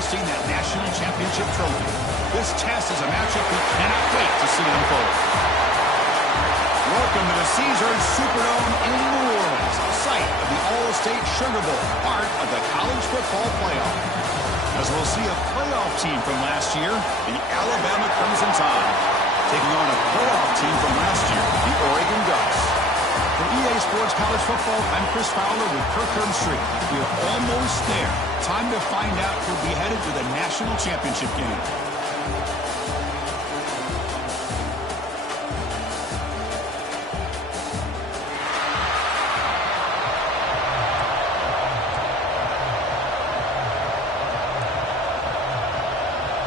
hoisting that national championship trophy. This test is a matchup we cannot wait to see unfold. Welcome to the Caesars Superdome in New Orleans, site of the All-State Sugar Bowl, part of the college football playoff. As we'll see a playoff team from last year, the Alabama Crimson Tide, taking on a playoff team from last year, the Oregon Ducks. For EA Sports College Football, I'm Chris Fowler with Kirkland Street. We're almost there. Time to find out who'll be headed to the national championship game.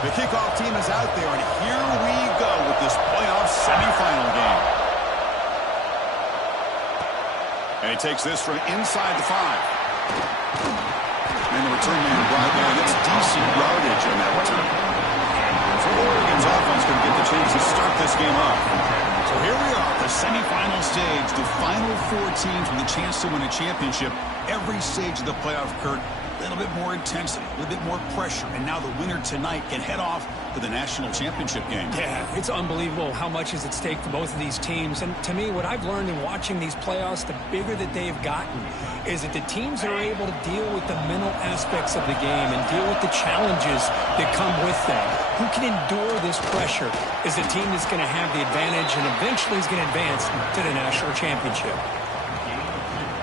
The kickoff team is out there, and here we go with this playoff semifinal game. And he takes this from inside the 5. And the return man brought down. That's decent yardage on that return. So Oregon's offense going to get the chance to start this game off. So here we are, the semifinal stage, the final 4 teams with a chance to win a championship. Every stage of the playoff, Kurt, a little bit more intensity, a little bit more pressure, and now the winner tonight can head off to the national championship game. Yeah, it's unbelievable how much is at stake for both of these teams. And to me, what I've learned in watching these playoffs, the bigger that they've gotten, is that the teams that are able to deal with the mental aspects of the game and deal with the challenges that come with them, who can endure this pressure, is the team that's going to have the advantage and eventually is going to advance to the national championship.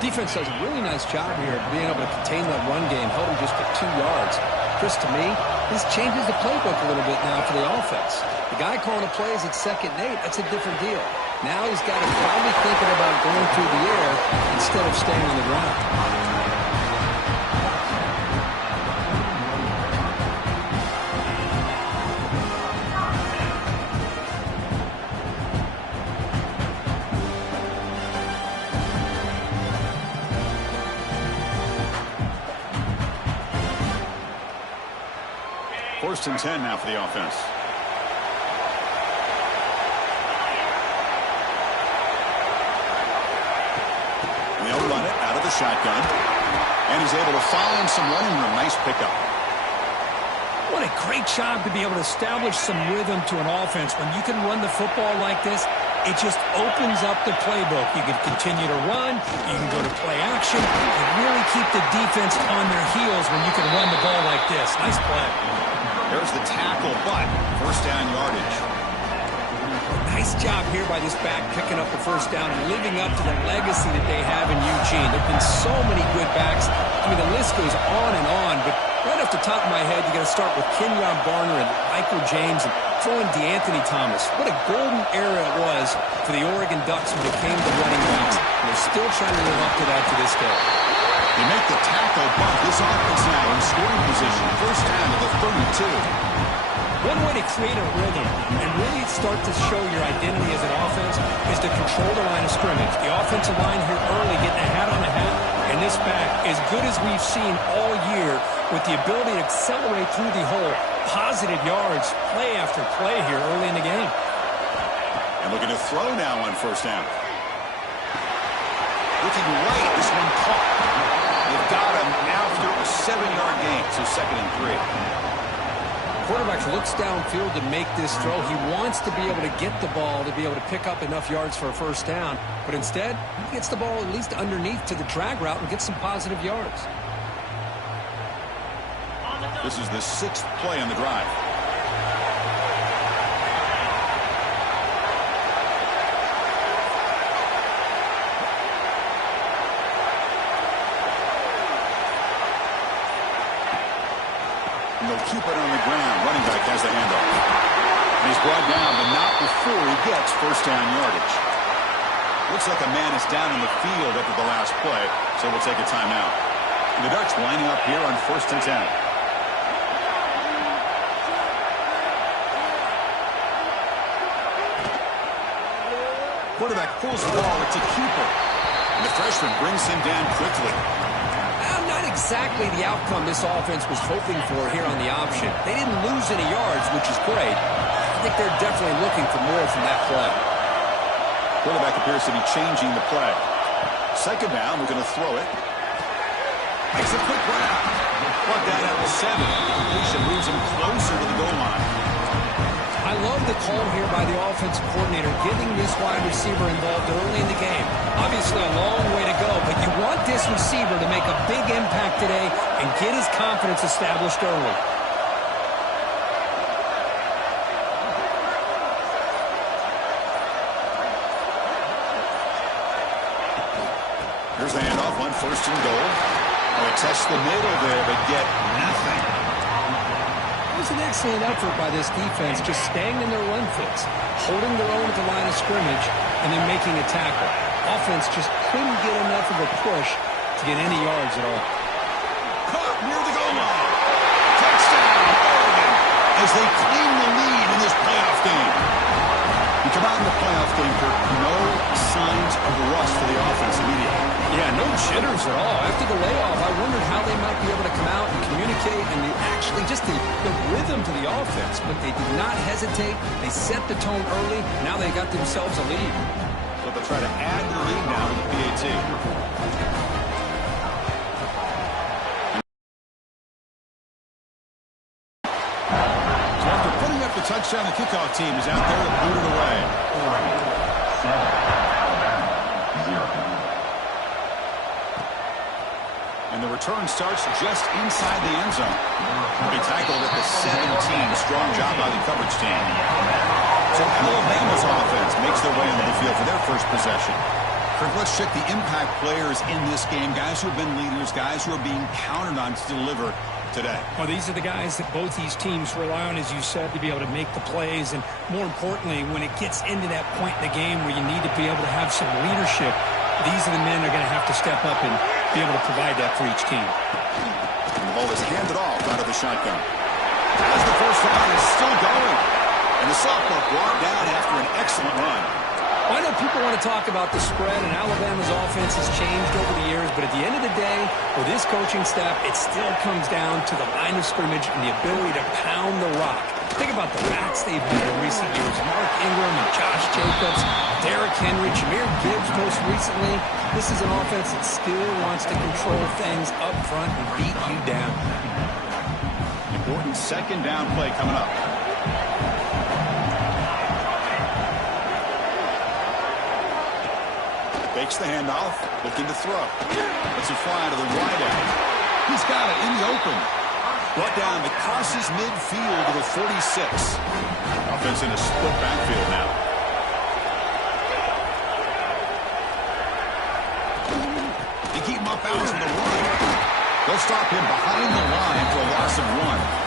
Defense does a really nice job here of being able to contain that run game, held him just at 2 yards. Chris, to me, this changes the playbook a little bit now for the offense. The guy calling the plays at 2nd and 8, that's a different deal. Now he's got to probably thinking about going through the air instead of staying on the ground. First and 10 now for the offense. And they'll run it out of the shotgun. And he's able to find some running room. Nice pickup. What a great job to be able to establish some rhythm to an offense. When you can run the football like this, it just opens up the playbook. You can continue to run. You can go to play action. And really keep the defense on their heels when you can run the ball like this. Nice play. There's the tackle, but first down yardage. Nice job here by this back picking up the first down and living up to the legacy that they have in Eugene. There have been so many good backs. I mean, the list goes on and on, but right off the top of my head, you got to start with Kenyon Barner and Michael James and throw in DeAnthony Thomas. What a golden era it was for the Oregon Ducks when it came to running backs. And they're still trying to live up to that to this day. They make the tackle, but this offense now in scoring position. First down to the 32. One way to create a rhythm and really start to show your identity as an offense is to control the line of scrimmage. The offensive line here early getting a hat on a hat, and this back, as good as we've seen all year, with the ability to accelerate through the hole, positive yards, play after play here early in the game. And looking to throw now on first down. Looking right, this one caught. They've got him now through a 7-yard gain, so 2nd and 3. Quarterback looks downfield to make this throw. He wants to be able to get the ball to be able to pick up enough yards for a first down, but instead, he gets the ball at least underneath to the drag route and gets some positive yards. This is the 6th play on the drive. And they'll keep it on the ground. Running back has the handoff. And he's brought down, but not before he gets first down yardage. Looks like a man is down in the field after the last play, so we'll take a timeout. And the Ducks lining up here on 1st and 10. Quarterback pulls the ball. It's a keeper. And the freshman brings him down quickly. Not exactly the outcome this offense was hoping for here on the option. They didn't lose any yards, which is great. I think they're definitely looking for more from that play. Quarterback appears to be changing the play. 2nd down, we're going to throw it. Makes a quick run out. Plug that at the 7. separation moves him closer to the goal line. I love the call here by the offensive coordinator, getting this wide receiver involved early in the game. Obviously a long way to go, but you want this receiver to make a big impact today and get his confidence established early. Here's the handoff, on 1st and goal. Oh, he touched the middle there, but get nothing. It was an excellent effort by this defense, just staying in their run fits, holding their own at the line of scrimmage, and then making a tackle. Offense just couldn't get enough of a push to get any yards at all. Caught near the goal line. Touchdown, Oregon, as they claim the lead in this playoff game. You come out in the playoff game, Kirk, no signs of rust for the offense immediately. Yeah, no jitters at all. After the layoff, I wondered how they might be able to come out and communicate and actually just the rhythm to the offense. But they did not hesitate. They set the tone early. Now they got themselves a lead. So they'll try to add the lead now to the PAT. So after putting up the touchdown, the kickoff team is out there to boot it away. And the return starts just inside the end zone. They tackled at the 17. Strong job by the coverage team. So Alabama's offense makes their way into the field for their first possession. Kirk, let's check the impact players in this game. Guys who have been leaders, guys who are being counted on to deliver today. Well, these are the guys that both these teams rely on, as you said, to be able to make the plays. And more importantly, when it gets into that point in the game where you need to be able to have some leadership, these are the men that are going to have to step up and be able to provide that for each team. And the ball is handed off out of the shotgun. As the first down is still going. And the sophomore brought down after an excellent run. Well, I know people want to talk about the spread, and Alabama's offense has changed over the years, but at the end of the day, with this coaching staff, it still comes down to the line of scrimmage and the ability to pound the rock. Think about the backs they've had in recent years. Mark Ingram and Josh Jacobs, Derrick Henry, Jahmyr Gibbs most recently. This is an offense that still wants to control things up front and beat you down. Important second down play coming up. Fakes the handoff, looking to throw. Let's a fly to the wide out. He's got it in the open. Brought down to crosses midfield to the 46. Offense in a split backfield now. They keep him up out to the run. They'll stop him behind the line for a loss of 1.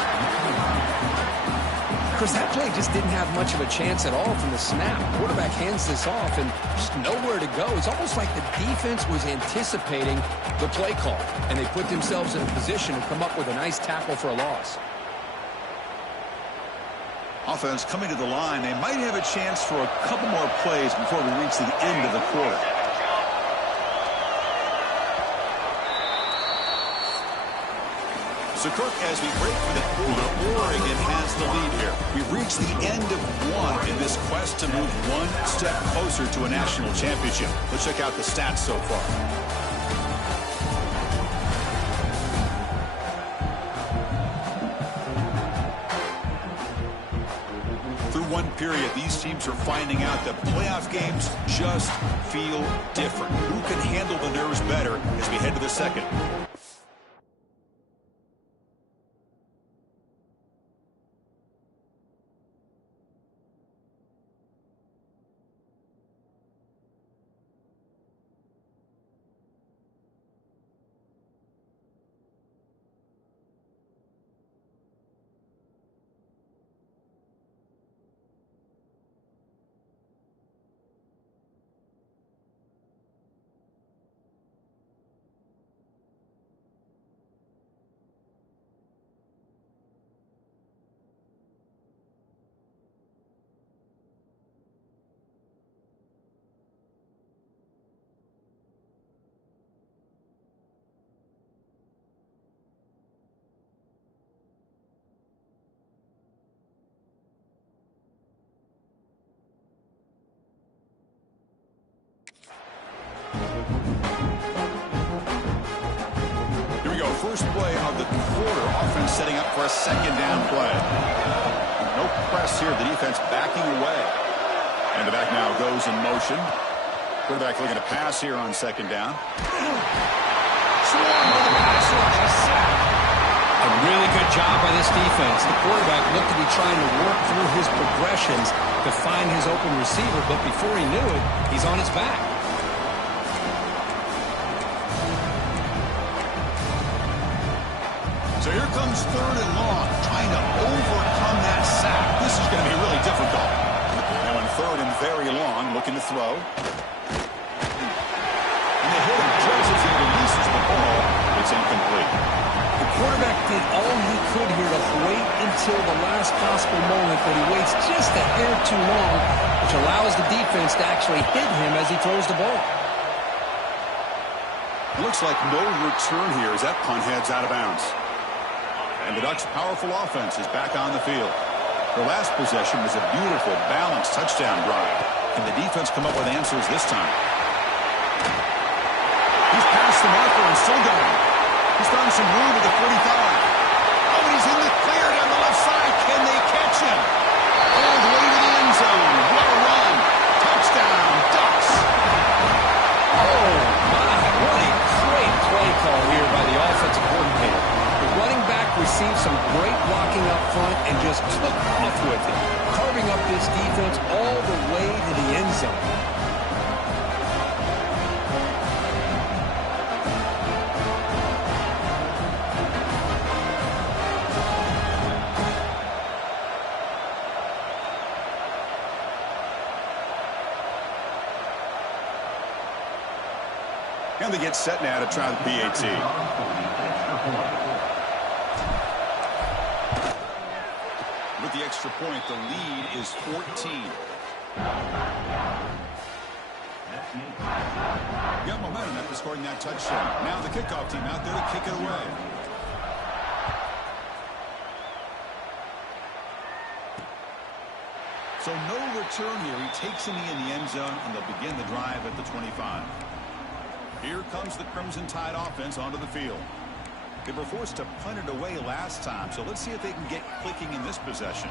Of course, that play just didn't have much of a chance at all from the snap. The quarterback hands this off and just nowhere to go. It's almost like the defense was anticipating the play call, and they put themselves in a position to come up with a nice tackle for a loss. Offense coming to the line. They might have a chance for a couple more plays before we reach the end of the quarter. So, Kirk, as we break for the quarter, Oregon has the lead here. We've reached the end of one in this quest to move one step closer to a national championship. Let's check out the stats so far. Through one period, these teams are finding out that playoff games just feel different. Who can handle the nerves better as we head to the second? Here we go. First play of the quarter. Offense setting up for for a second down play. No press here. The defense backing away. And the back now goes in motion. Quarterback looking to pass here on second down. Swarmed with the pass rush. A sack. A really good job by this defense. The quarterback looked to be trying to work through his progressions to find his open receiver, but before he knew it, he's on his back. So here comes third and long, trying to overcome that sack. This is going to be really difficult. Now in third and very long, looking to throw. And they hit him just as he releases the ball. It's incomplete. The quarterback did all he could here to wait until the last possible moment, but he waits just a hair too long, which allows the defense to actually hit him as he throws the ball. It looks like no return here as that punt heads out of bounds. And the Ducks' powerful offense is back on the field. Their last possession was a beautiful, balanced touchdown drive. Can the defense come up with answers this time? He's past the marker and still going. He's found some room at the 45. Oh, he's in the clear down the left side. Can they catch him? All the way to the end zone. What a run. Touchdown, Ducks. Oh, my. What a great play call here by the offensive coordinator. The running back received some great blocking up front and just took off with it, carving up this defense all the way to the end zone. And they get set now to try the PAT. With the extra point, the lead is 14. Got momentum after scoring that touchdown. Now the kickoff team out there to kick it away. So no return here. He takes him in the end zone, and they'll begin the drive at the 25. Here comes the Crimson Tide offense onto the field. They were forced to punt it away last time, so let's see if they can get clicking in this possession.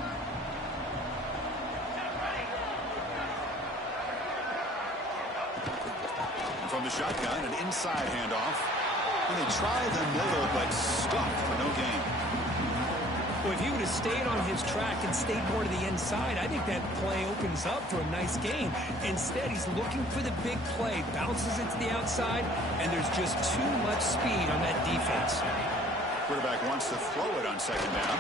And from the shotgun, an inside handoff. And they try the middle, but stuck for no gain. Well, if he would have stayed on his track and stayed more to the inside, I think that play opens up for a nice gain. Instead, he's looking for the big play, bounces it to the outside, and there's just too much speed on that defense. Quarterback wants to throw it on second down.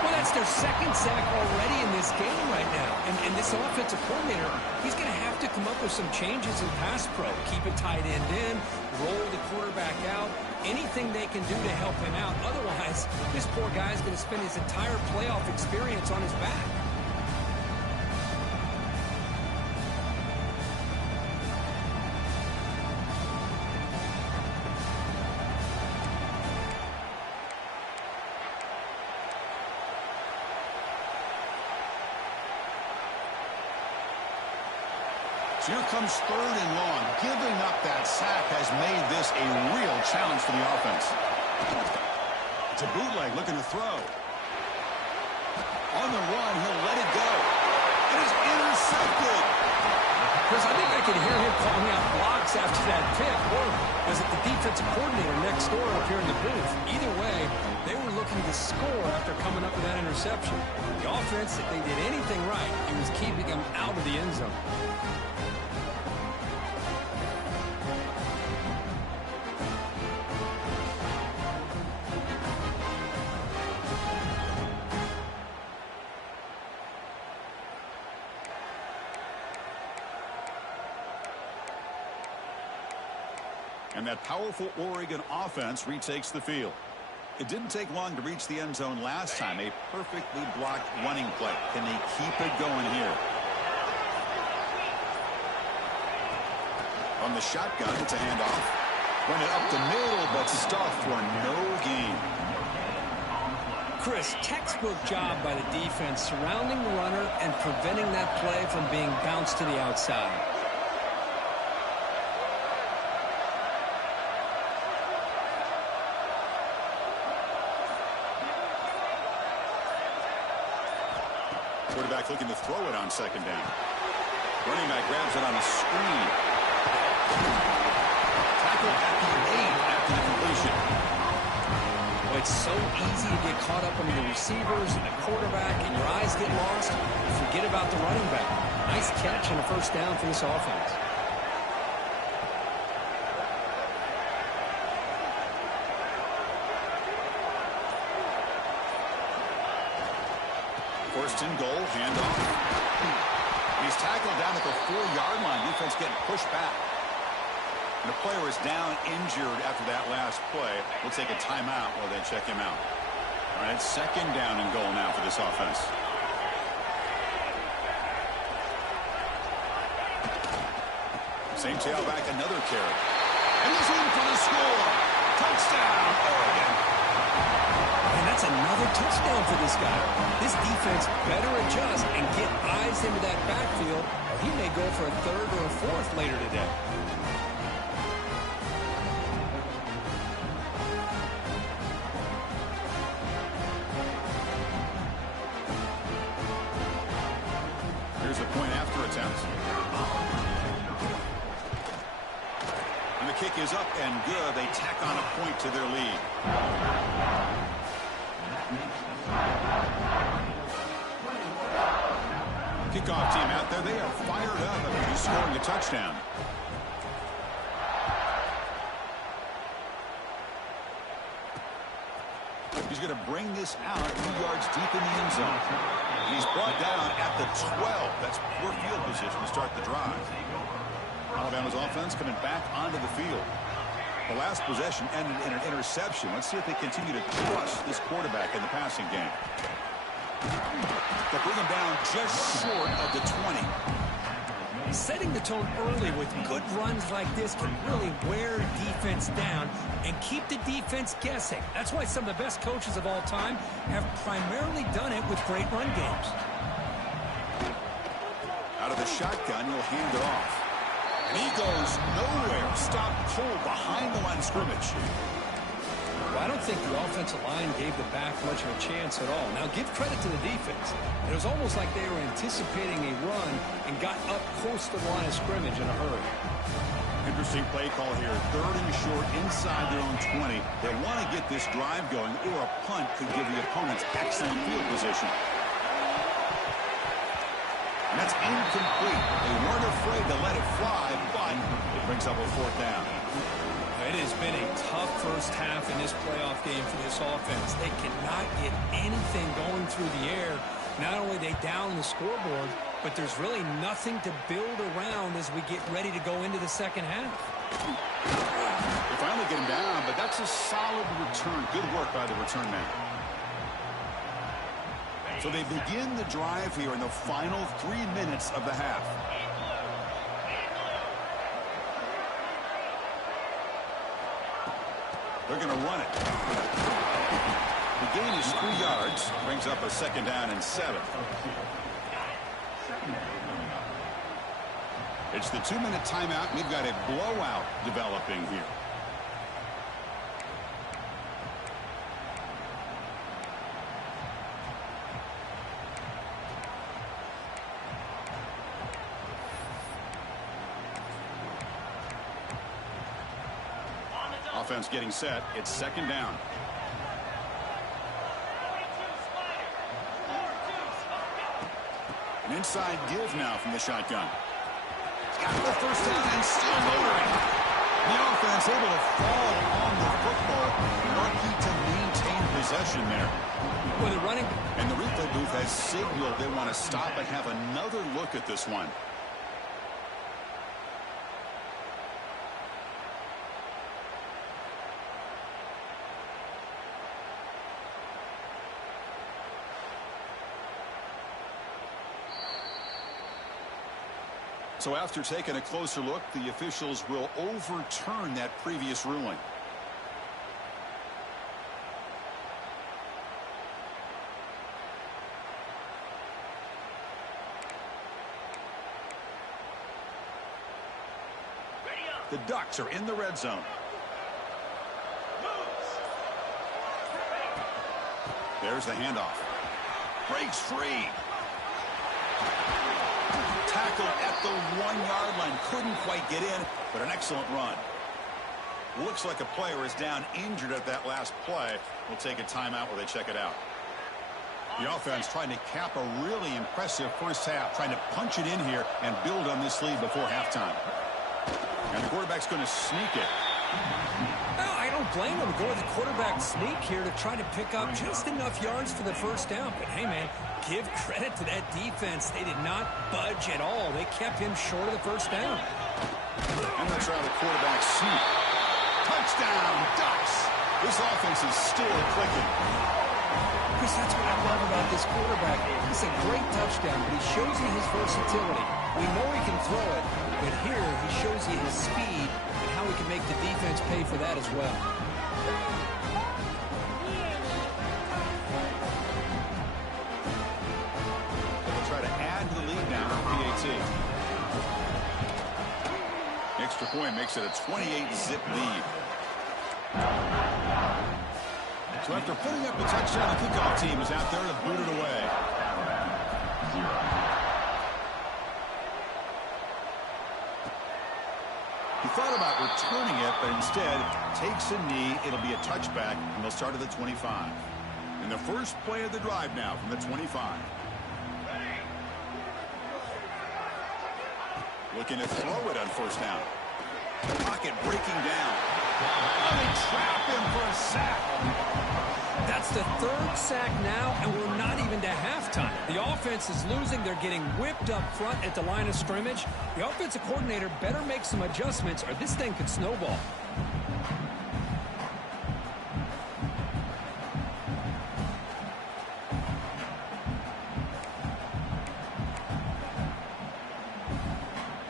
Well, that's their second sack already in this game right now. And this offensive coordinator, he's going to have to come up with some changes in pass pro. Keep it tight end in, roll the quarterback out, anything they can do to help him out. Otherwise, this poor guy's going to spend his entire playoff experience on his back. So here comes third and long. Giving up that sack has made this a real challenge for the offense. It's a bootleg looking to throw. On the run, he'll let it go. It is intercepted. Chris, I think I can hear him calling out blocks after that pick, or was it the defensive coordinator next door up here in the booth? Either way, they were looking to score after coming up with that interception. The offense, if they did anything right, it was keeping them out of the end zone. And that powerful Oregon offense retakes the field. It didn't take long to reach the end zone last time. A perfectly blocked running play. Can they keep it going here? On the shotgun, it's a handoff. Run it up the middle, but stuffed for no gain. Chris, textbook job by the defense surrounding the runner and preventing that play from being bounced to the outside. Quarterback looking to throw it on second down. Running back grabs it on a screen. Tackle at the 8 after the completion. Well, it's so easy to get caught up under the receivers and the quarterback, and your eyes get lost. You forget about the running back. Nice catch and a first down for this offense. First and goal, handoff. He's tackled down at the 4-yard line. Defense getting pushed back. And the player is down injured after that last play. We'll take a timeout while they check him out. All right, second down and goal now for this offense. Same tailback, another carry. And he's in for the score. Touchdown, Oregon. And that's another touchdown for this guy. This defense better adjust and get eyes into that backfield, or he may go for a third or a fourth later today. Here's the point after attempt. And the kick is up and good. They tack on a point to their lead. Kickoff team out there. They are fired up after scoring a touchdown. He's going to bring this out 2 yards deep in the end zone. He's brought down at the 12. That's poor field position to start the drive. Alabama's offense coming back onto the field. The last possession ended in an interception. Let's see if they continue to trust this quarterback in the passing game. They bring him down just short of the 20. Setting the tone early with good runs like this can really wear defense down and keep the defense guessing. That's why some of the best coaches of all time have primarily done it with great run games. Out of the shotgun, he'll hand it off. And he goes nowhere. Stopped cold behind the line of scrimmage. Well, I don't think the offensive line gave the back much of a chance at all. Now, give credit to the defense. It was almost like they were anticipating a run and got up close to the line of scrimmage in a hurry. Interesting play call here. Third and short inside their own 20. They want to get this drive going, or a punt could give the opponents excellent field position. And that's incomplete. They weren't afraid to let it fly, but it brings up a fourth down. It has been a tough first half in this playoff game for this offense. They cannot get anything going through the air. Not only are they down the scoreboard, but there's really nothing to build around as we get ready to go into the second half. They finally get him down, but that's a solid return. Good work by the return man. So they begin the drive here in the final 3 minutes of the half. They're going to run it. The gain is 3 yards. Brings up a second down and 7. It's the 2-minute timeout. We've got a blowout developing here. Offense getting set. It's second down. An inside give now from the shotgun. He's got the first down and still motoring. The offense able to fall on the football. Lucky to maintain possession there. Well, the running and the replay booth has signaled they want to stop and have another look at this one. So after taking a closer look, the officials will overturn that previous ruling. The Ducks are in the red zone. There's the handoff. Breaks free. Tackled at the 1-yard line. Couldn't quite get in, but an excellent run. Looks like a player is down injured at that last play. We'll take a timeout while they check it out. The offense trying to cap a really impressive first half, trying to punch it in here and build on this lead before halftime. And the quarterback's going to sneak it. Well, I don't blame him. Go with the quarterback sneak here to try to pick up just enough yards for the first down. But, hey, man, give credit to that defense. They did not budge at all. They kept him short of the first down. And they'll try the quarterback sneak. Touchdown, Ducks. This offense is still clicking. Chris, that's what I love about this quarterback. It's a great touchdown, but he shows you his versatility. We know he can throw it, but here he shows you his speed and how he can make the defense pay for that as well. They'll try to add to the lead now for PAT. Extra point makes it a 28-zip lead. So after putting up a touchdown, the kickoff team is out there to boot it away. He thought about returning it, but instead takes a knee. It'll be a touchback, and they'll start at the 25. And the first play of the drive now from the 25. Looking to throw it on first down. Pocket breaking down. Oh, they trap him for a sack. That's the third sack now, and we're not even to halftime. The offense is losing. They're getting whipped up front at the line of scrimmage. The offensive coordinator better make some adjustments, or this thing could snowball.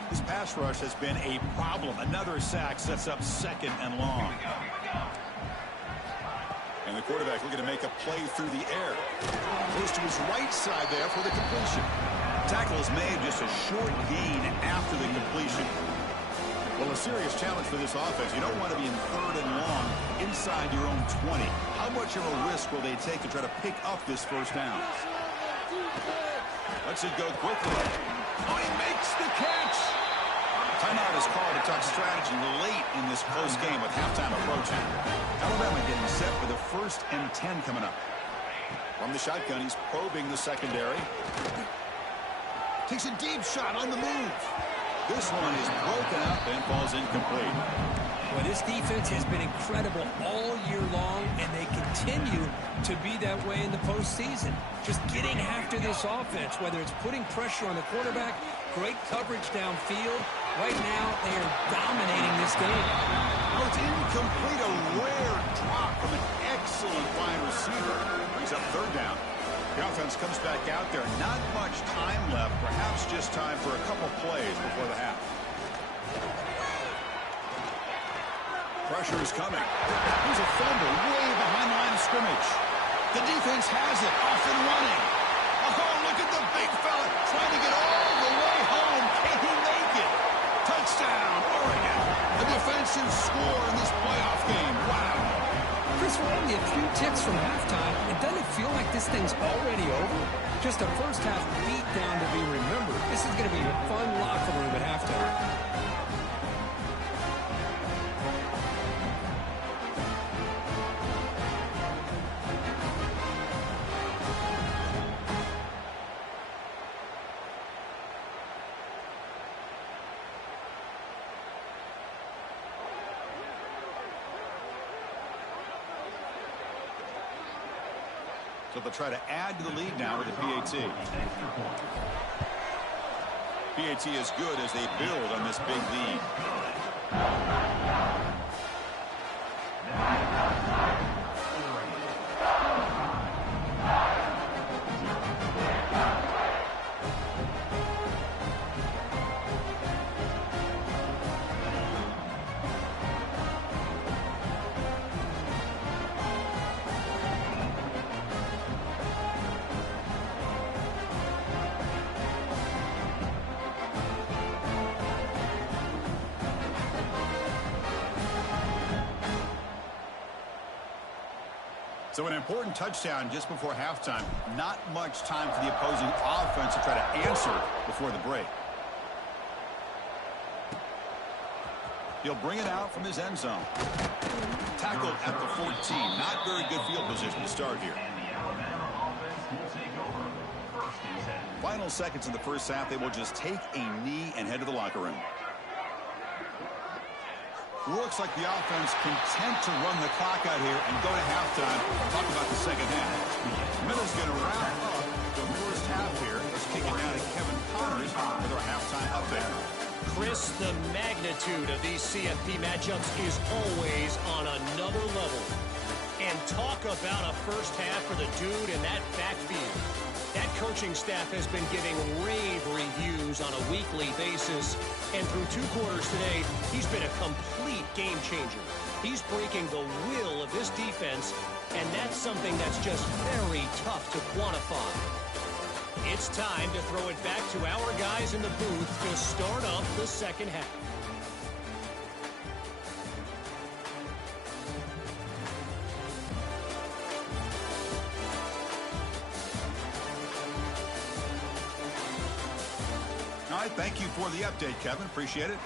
This pass rush has been a problem. Another sack sets up second and long. And the quarterback looking to make a play through the air. Goes to his right side there for the completion. Tackle is made, just a short gain after the completion. Well, a serious challenge for this offense. You don't want to be in third and long inside your own 20. How much of a risk will they take to try to pick up this first down? Lets it go quickly. Oh, he makes the catch. Timeout is called to talk strategy late in this close game with halftime approaching. Alabama getting set for the 1st and 10 coming up. From the shotgun, he's probing the secondary. Takes a deep shot on the move. This one is broken up and falls incomplete. Well, this defense has been incredible all year long, and they continue to be that way in the postseason. Just getting after this offense, whether it's putting pressure on the quarterback, great coverage downfield. Right now, they are dominating this game. Oh, it's incomplete. A rare drop from an excellent wide receiver. Brings up third down. The offense comes back out there. Not much time left. Perhaps just time for a couple plays before the half. Pressure is coming. There's a fumble way behind the line of scrimmage. The defense has it. Off and running. Oh, look at the big fella trying to get all the way home. Can he make it? Touchdown, Oregon. A defensive score in this playoff game. Wow. Chris, we're only a few ticks from halftime, and doesn't it feel like this thing's already over? Just a first-half beatdown to be remembered. This is going to be a fun locker room at halftime. So they'll try to add to the lead now with the PAT. PAT is good as they build on this big lead. So an important touchdown just before halftime. Not much time for the opposing offense to try to answer before the break. He'll bring it out from his end zone. Tackled at the 14. Not very good field position to start here. Final seconds in the first half. They will just take a knee and head to the locker room. Looks like the offense content to run the clock out here and go to halftime. Talk about the second half. Miller's going to wrap up the first half here. Let's kick it down to Kevin Connors with our halftime update. Chris, the magnitude of these CFP matchups is always on another level. And talk about a first half for the dude in that backfield. That coaching staff has been giving rave reviews on a weekly basis. And through 2 quarters today, he's been a complete game changer. He's breaking the will of this defense, and that's something that's just very tough to quantify. It's time to throw it back to our guys in the booth to start up the second half. All right, thank you for the update, Kevin. Appreciate it.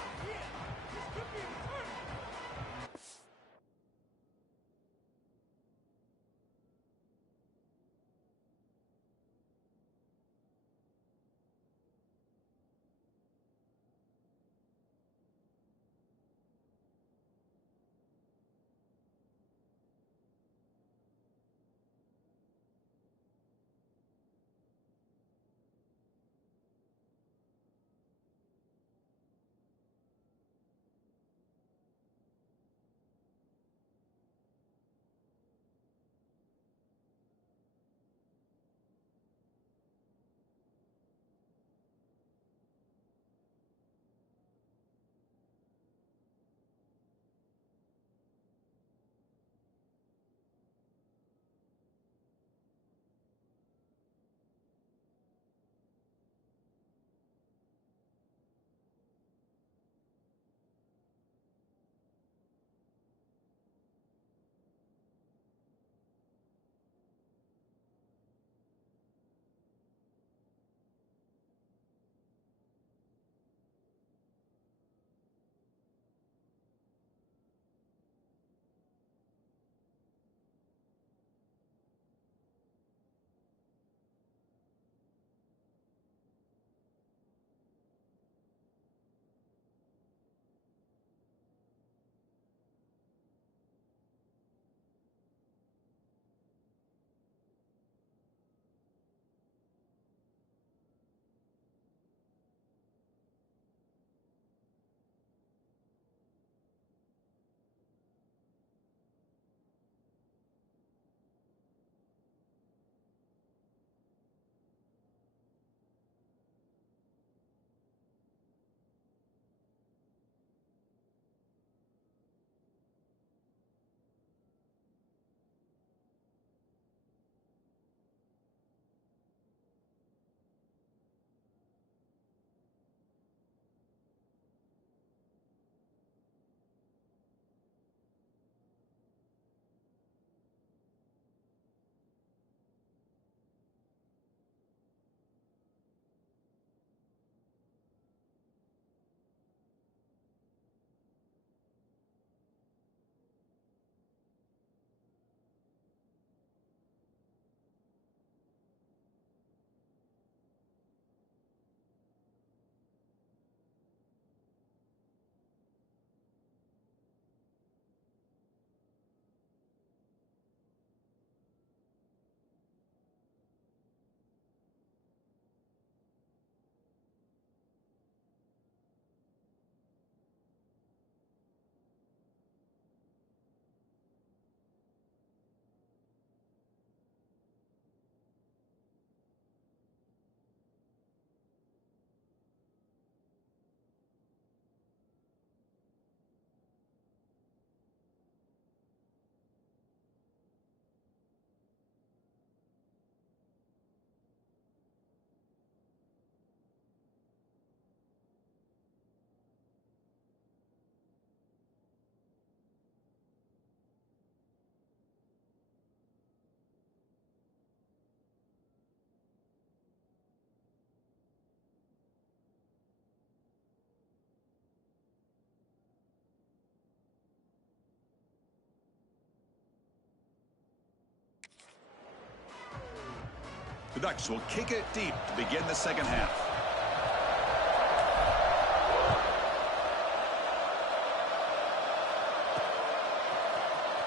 The Ducks will kick it deep to begin the second half.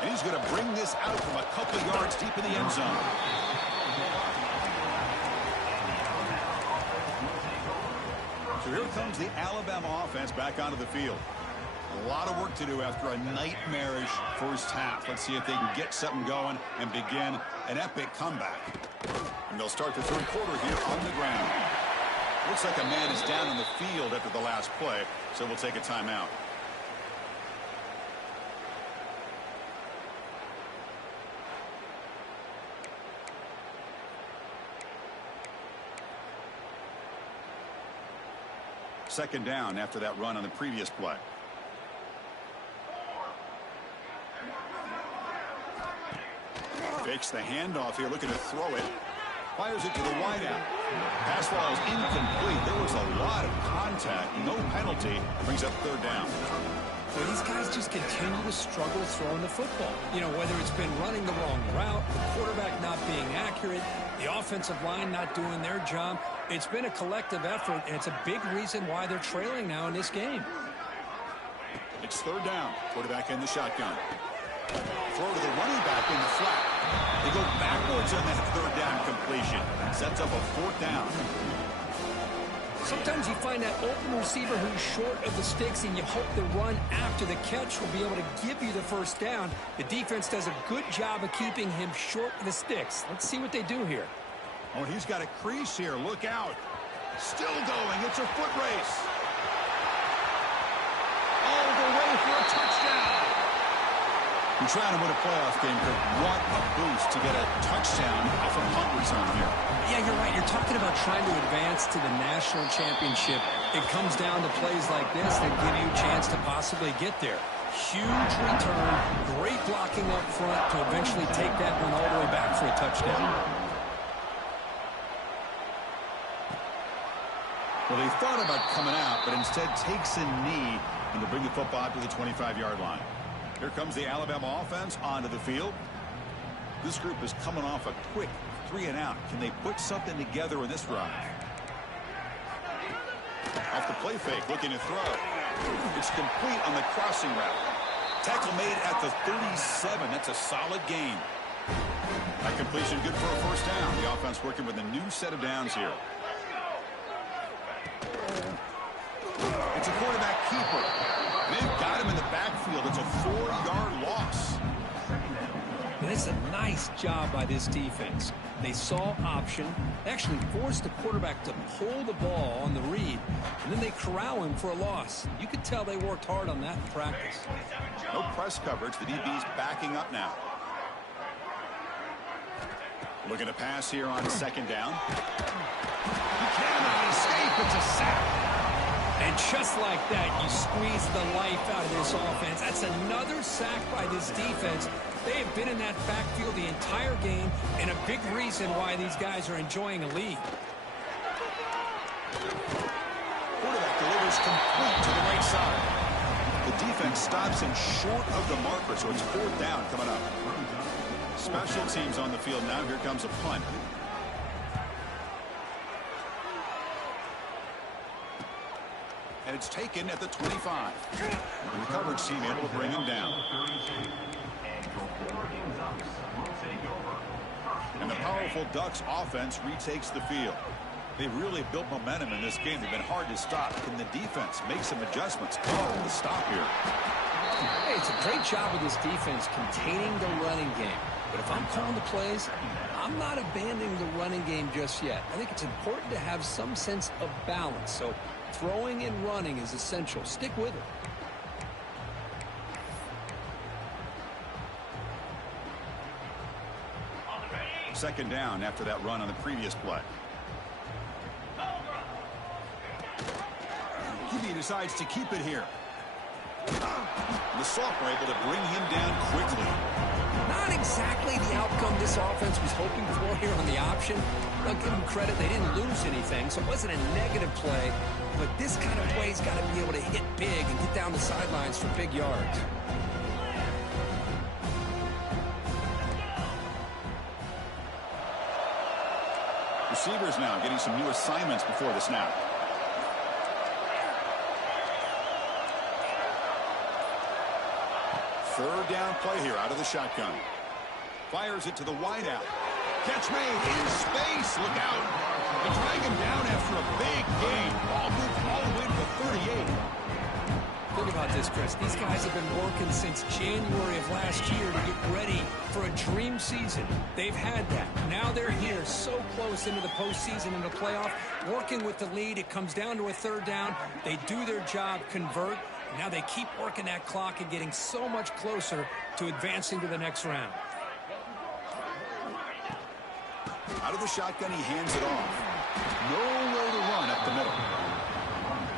And he's going to bring this out from a couple of yards deep in the end zone. So here comes the Alabama offense back onto the field. A lot of work to do after a nightmarish first half. Let's see if they can get something going and begin an epic comeback. And they'll start the third quarter here on the ground. Looks like a man is down on the field after the last play, so we'll take a timeout. Second down after that run on the previous play. Fakes the handoff here, looking to throw it. Fires it to the wideout. Pass ball is incomplete. There was a lot of contact. No penalty. Brings up third down. Well, these guys just continue to struggle throwing the football. You know, whether it's been running the wrong route, the quarterback not being accurate, the offensive line not doing their job. It's been a collective effort, and it's a big reason why they're trailing now in this game. It's third down. Quarterback in the shotgun. Throw to the running back in the flat. They go backwards on that third down completion. Sets up a fourth down. Sometimes you find that open receiver who's short of the sticks, and you hope the run after the catch will be able to give you the first down. The defense does a good job of keeping him short of the sticks. Let's see what they do here. Oh, he's got a crease here. Look out. Still going. It's a foot race. All the way for a touchdown. You're trying to win a playoff game, Kirk. What a boost to get a touchdown off a punt return here. Yeah, you're right. You're talking about trying to advance to the national championship. It comes down to plays like this that give you a chance to possibly get there. Huge return, great blocking up front to eventually take that one all the way back for a touchdown. Well, they thought about coming out, but instead takes a knee and to bring the football out to the 25-yard line. Here comes the Alabama offense onto the field. This group is coming off a quick 3-and-out. Can they put something together in this drive? Off the play fake, looking to throw. It's complete on the crossing route. Tackle made at the 37. That's a solid gain. That completion good for a first down. The offense working with a new set of downs here. It's a quarterback keeper. They've got him in the backfield. It's a 4-yard loss. And it's a nice job by this defense. They saw option, actually forced the quarterback to pull the ball on the read, and then they corral him for a loss. You could tell they worked hard on that in practice. No press coverage. The DB's backing up now. Looking to pass here on second down. He cannot escape. It's a sack. And just like that, you squeeze the life out of this offense. That's another sack by this defense. They have been in that backfield the entire game, and a big reason why these guys are enjoying a lead. Quarterback delivers complete to the right side. The defense stops him short of the marker, so it's fourth down coming up. Special teams on the field now. Here comes a punt. And it's taken at the 25. And the coverage team able to bring him down. And the powerful Ducks offense retakes the field. They've really built momentum in this game. They've been hard to stop. Can the defense make some adjustments? Call the stop here. Hey, it's a great job of this defense containing the running game. But if I'm calling the plays, I'm not abandoning the running game just yet. I think it's important to have some sense of balance. So throwing and running is essential. Stick with it. Second down after that run on the previous play. QB decides to keep it here. The Soft were able to bring him down quickly. Not exactly the outcome this offense was hoping for here on the option. I'll give them credit, they didn't lose anything, so it wasn't a negative play. But this kind of play's got to be able to hit big and get down the sidelines for big yards. Receivers now getting some new assignments before the snap. Third down play here out of the shotgun. Fires it to the wideout. Catch made in space. Look out. They drag him down after a big gain. Ball moved all the way to the 38. Think about this, Chris. These guys have been working since January of last year to get ready for a dream season. They've had that. Now they're here so close into the postseason and the playoff, working with the lead. It comes down to a third down. They do their job, convert. Now they keep working that clock and getting so much closer to advancing to the next round. Out of the shotgun, he hands it off. Nowhere to run up the middle.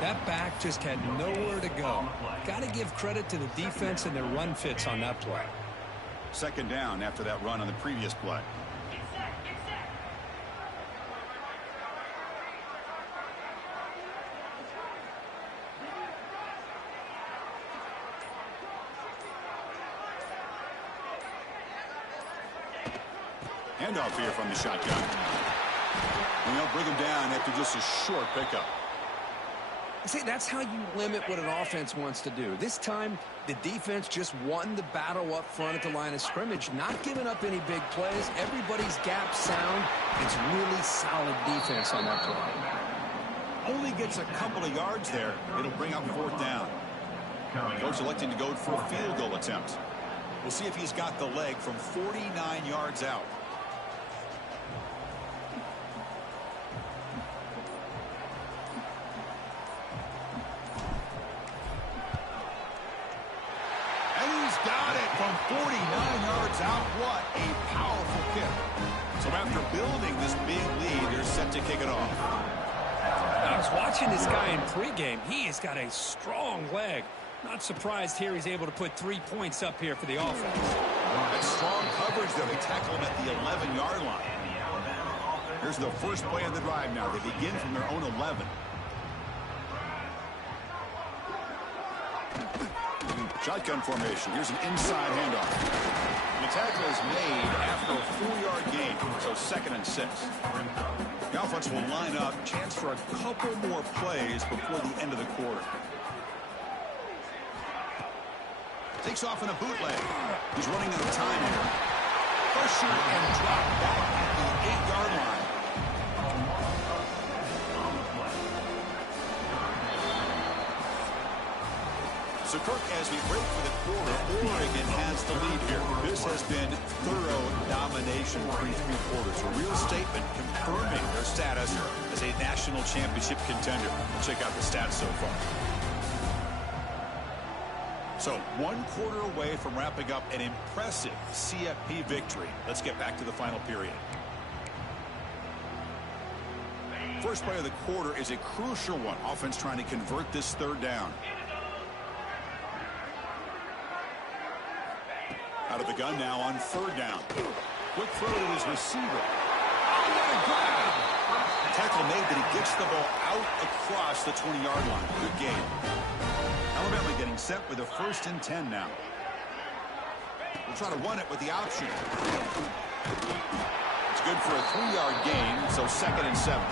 That back just had nowhere to go. Got to give credit to the defense and their run fits on that play. Second down after that run on the previous play. Handoff here from the shotgun. And they'll bring him down after just a short pickup. See, that's how you limit what an offense wants to do. This time, the defense just won the battle up front at the line of scrimmage, not giving up any big plays. Everybody's gap sound. It's really solid defense on that play. Only gets a couple of yards there. It'll bring up fourth down. Coach electing to go for a field goal attempt. We'll see if he's got the leg from 49 yards out. Got it from 49 yards out. What a powerful kick. So after building this big lead, they're set to kick it off. I was watching this guy in pregame. He has got a strong leg. Not surprised here he's able to put 3 points up here for the offense. That strong coverage there. They tackle him at the 11-yard line. Here's the first play of the drive now. They begin from their own 11. Shotgun formation. Here's an inside handoff. The tackle is made after a 4-yard gain, so 2nd and 6. The offense will line up. Chance for a couple more plays before the end of the quarter. Takes off in a bootleg. He's running out of time here. Pressure and drop back at the 8-yard line. So, Kirk, as we break for the quarter, Oregon has the lead here. This has been thorough domination through 3 quarters. A real statement confirming their status as a national championship contender. We'll check out the stats so far. So, 1 quarter away from wrapping up an impressive CFP victory. Let's get back to the final period. First play of the quarter is a crucial one. Offense trying to convert this third down. Out of the gun now on third down. Quick throw to his receiver. Oh, what a grab! Tackle made, but he gets the ball out across the 20-yard line. Good game. Alabama getting set with a 1st and 10 now. We'll try to run it with the option. It's good for a 3-yard gain, so 2nd and 7.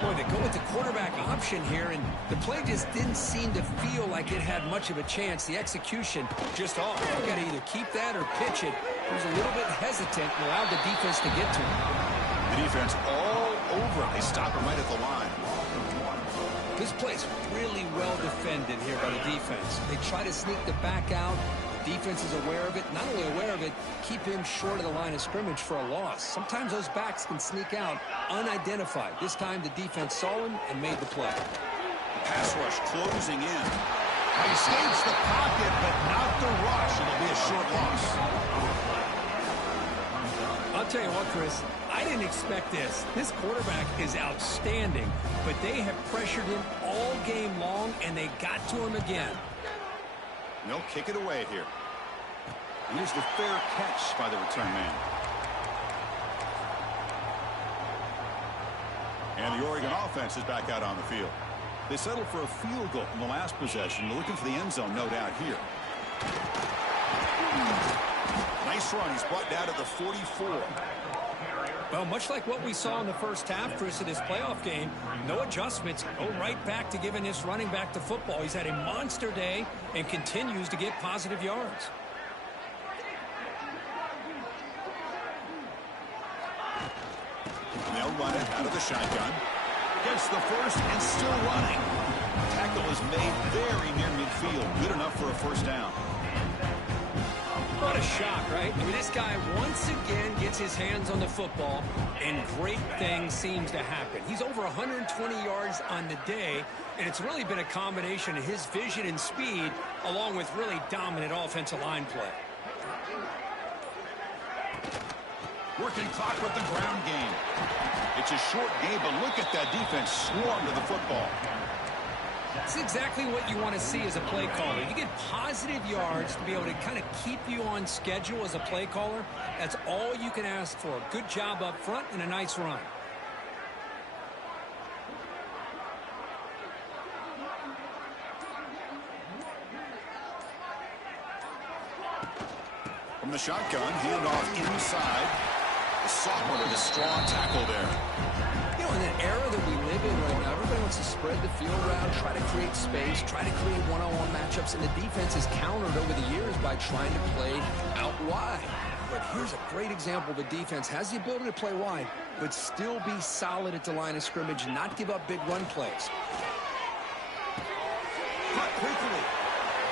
Boy, they go with the quarterback option here, and the play just didn't seem to feel like it had much of a chance. The execution just off. You got to either keep that or pitch it. He was a little bit hesitant and allowed the defense to get to him. The defense all over him. They stop him right at the line. This play's really well defended here by the defense. They try to sneak the back out. Defense is aware of it. Not only aware of it, keep him short of the line of scrimmage for a loss. Sometimes those backs can sneak out unidentified. This time the defense saw him and made the play. The pass rush closing in. He escapes the pocket, but not the rush. It'll be a short loss. I'll tell you what, Chris, I didn't expect this. This quarterback is outstanding, but they have pressured him all game long, and they got to him again. They'll kick it away here. Here's the fair catch by the return man. And the Oregon offense is back out on the field. They settled for a field goal in the last possession. They're looking for the end zone, no doubt, here. Nice run. He's brought down to the 44. Well, much like what we saw in the first half, Chris, of this playoff game, no adjustments. Go right back to giving this running back the football. He's had a monster day and continues to get positive yards. They'll run it out of the shotgun. Gets the first and still running. Tackle is made very near midfield. Good enough for a first down. What a shock, right? I mean, this guy once again gets his hands on the football, and great things seems to happen. He's over 120 yards on the day, and it's really been a combination of his vision and speed, along with really dominant offensive line play. Working clock with the ground game. It's a short game, but look at that defense swarm to the football. That's exactly what you want to see as a play caller. You get positive yards to be able to kind of keep you on schedule as a play caller. That's all you can ask for. Good job up front and a nice run. From the shotgun, handoff inside. The sophomore with a strong tackle there. You know, in an era that we live in right now, everybody wants to spread the field around, try to create space, try to create one-on-one matchups, and the defense has countered over the years by trying to play out wide. But here's a great example. The defense has the ability to play wide, but still be solid at the line of scrimmage, not give up big run plays. Cut quickly.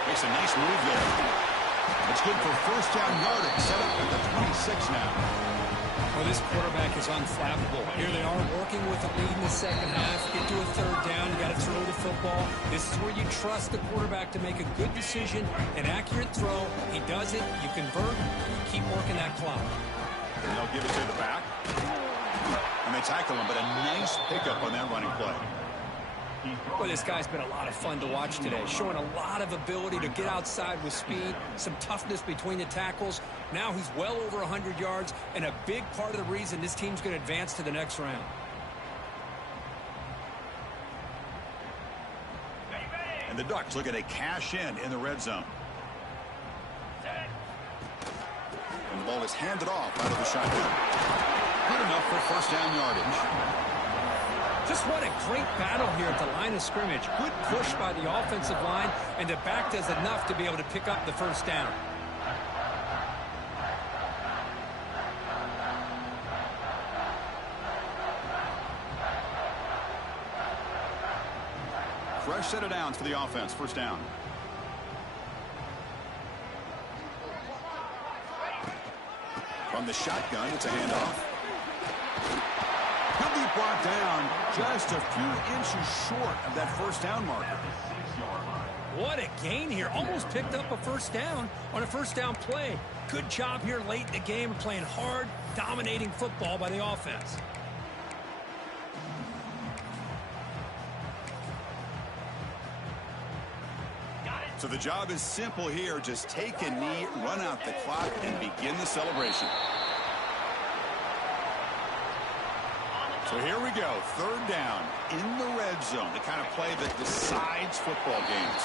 Makes a nice move there. It's good for first down yardage. Set up at the 26 now. Well, this quarterback is unflappable. Here they are working with a lead in the second half. Get to a third down. You got to throw the football. This is where you trust the quarterback to make a good decision, an accurate throw. He does it. You convert. You keep working that clock. And they'll give it to the back. And they tackle him, but a nice pickup on that running play. Well, this guy's been a lot of fun to watch today, showing a lot of ability to get outside with speed, some toughness between the tackles. Now he's well over 100 yards, and a big part of the reason this team's going to advance to the next round. And the Ducks looking to cash in the red zone. And the ball is handed off out of the shotgun. Good enough for first down yardage. Just what a great battle here at the line of scrimmage. Good push by the offensive line, and the back does enough to be able to pick up the first down. Fresh set of downs for the offense. First down. From the shotgun, it's a handoff. He'll be brought down just a few inches short of that first down marker. What a gain here. Almost picked up a first down on a first down play. Good job here late in the game, playing hard, dominating football by the offense. So the job is simple here. Just take a knee, run out the clock, and begin the celebration. So here we go, third down in the red zone, the kind of play that decides football games.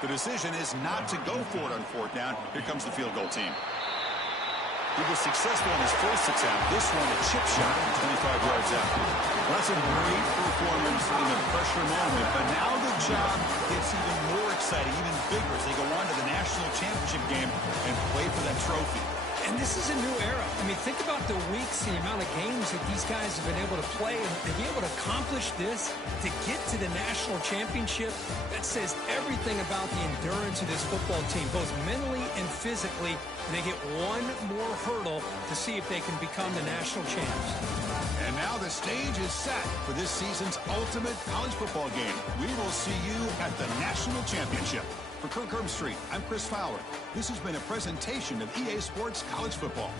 The decision is not to go for it on fourth down. Here comes the field goal team. He was successful in his first attempt. This one, a chip shot from 25 yards out. Well, that's a great performance in the pressure moment, but now the job gets even more exciting, even bigger as they go on to the national championship game and play for that trophy. And this is a new era. I mean, think about the weeks, the amount of games that these guys have been able to play, and to be able to accomplish this, to get to the national championship, that says everything about the endurance of this football team, both mentally and physically. And they get one more hurdle to see if they can become the national champs. And now the stage is set for this season's ultimate college football game. We will see you at the national championship. For Kirk Herbstreit, I'm Chris Fowler. This has been a presentation of EA Sports College Football.